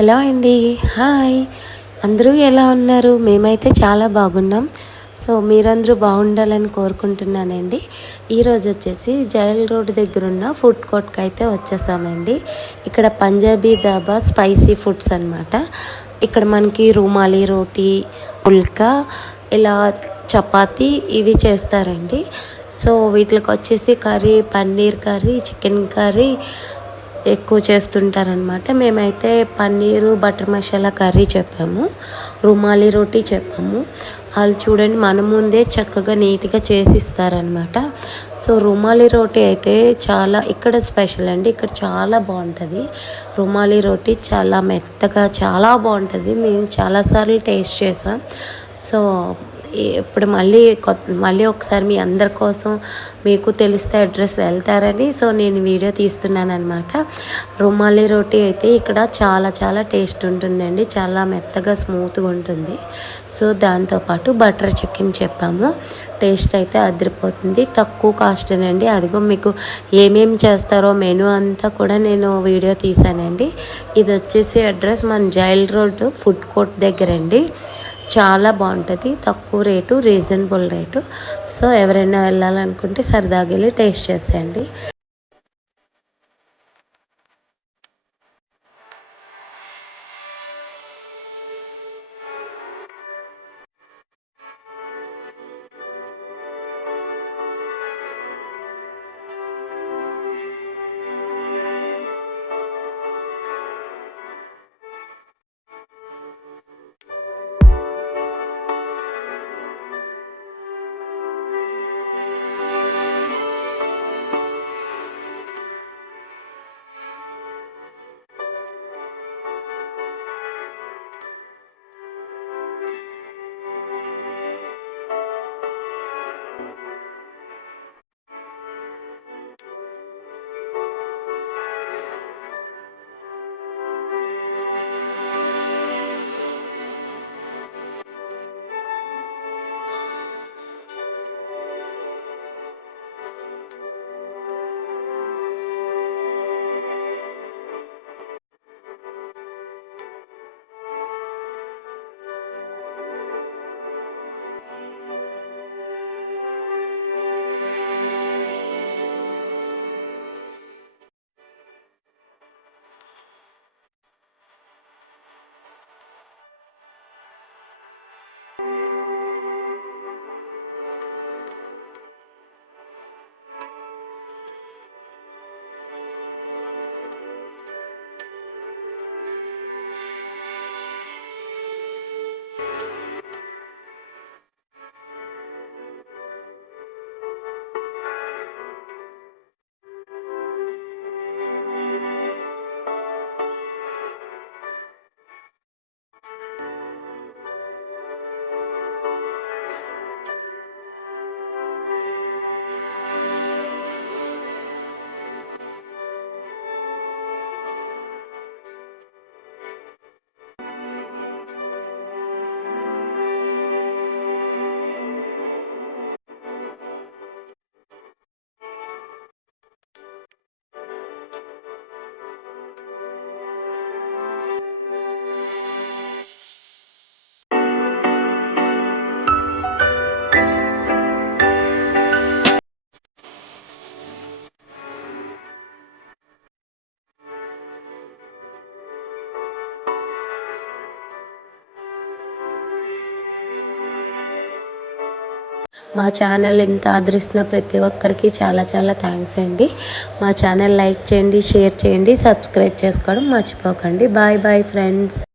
Hello అండి, hi. అందరూ ఎలా ఉన్నారు? మేమైతే చాలా బాగున్నాం. సో మీరందరూ బాగుండాలని కోరుకుంటున్నానండి. ఈరోజు వచ్చేసి జైల్ రోడ్ దగ్గర ఉన్న ఫుడ్ కోర్ట్కి అయితే వచ్చేసామండి. ఇక్కడ పంజాబీ దాబా స్పైసీ ఫుడ్స్ అనమాట. ఇక్కడ మనకి రుమాలి రోటీ, పుల్కా, ఇలా చపాతీ ఇవి చేస్తారండి. సో వీటికి వచ్చేసి curry, paneer curry, chicken curry ఎక్కువ చేస్తుంటారనమాట. మేమైతే పన్నీరు బటర్ మసాలా కర్రీ చెప్పాము, రుమాలి రోటీ చెప్పాము. వాళ్ళు చూడండి మన ముందే చక్కగా నీట్గా చేసిస్తారనమాట. సో రుమాలి రోటీ అయితే చాలా ఇక్కడ స్పెషల్ అండి. ఇక్కడ చాలా బాగుంటుంది రుమాలి రోటీ, చాలా మెత్తగా చాలా బాగుంటుంది. మేము చాలాసార్లు టేస్ట్ చేసాం. సో ఇప్పుడు మళ్ళీ ఒకసారి మీ అందరి కోసం మీకు తెలిస్తే అడ్రస్ వెళ్తారని సో నేను వీడియో తీస్తున్నాను అనమాట. రుమాలి రోటీ అయితే ఇక్కడ చాలా చాలా టేస్ట్ ఉంటుందండి, చాలా మెత్తగా స్మూత్గా ఉంటుంది. సో దాంతోపాటు బటర్ చికెన్ చెప్పాము, టేస్ట్ అయితే అదిరిపోతుంది. తక్కువ కాస్టేనండి. అదిగో మీకు ఏమేమి చేస్తారో మెనూ అంతా కూడా నేను వీడియో తీసానండి. ఇది వచ్చేసి అడ్రస్ మన జైల్ రోడ్ ఫుడ్ కోర్ట్ దగ్గర అండి. చాలా బాగుంటుంది, తక్కువ రేటు, రీజనబుల్ రేటు. సో ఎవరైనా వెళ్ళాలనుకుంటే సరదాగా వెళ్ళి టేస్ట్ చేసేయండి. మా ఛానల్ ఇంత ఆదరిస్తున్న ప్రతి ఒక్కరికి చాలా చాలా థ్యాంక్స్ అండి. మా ఛానల్ లైక్ చేయండి, షేర్ చేయండి, సబ్స్క్రైబ్ చేసుకోవడం మర్చిపోకండి. Bye bye friends.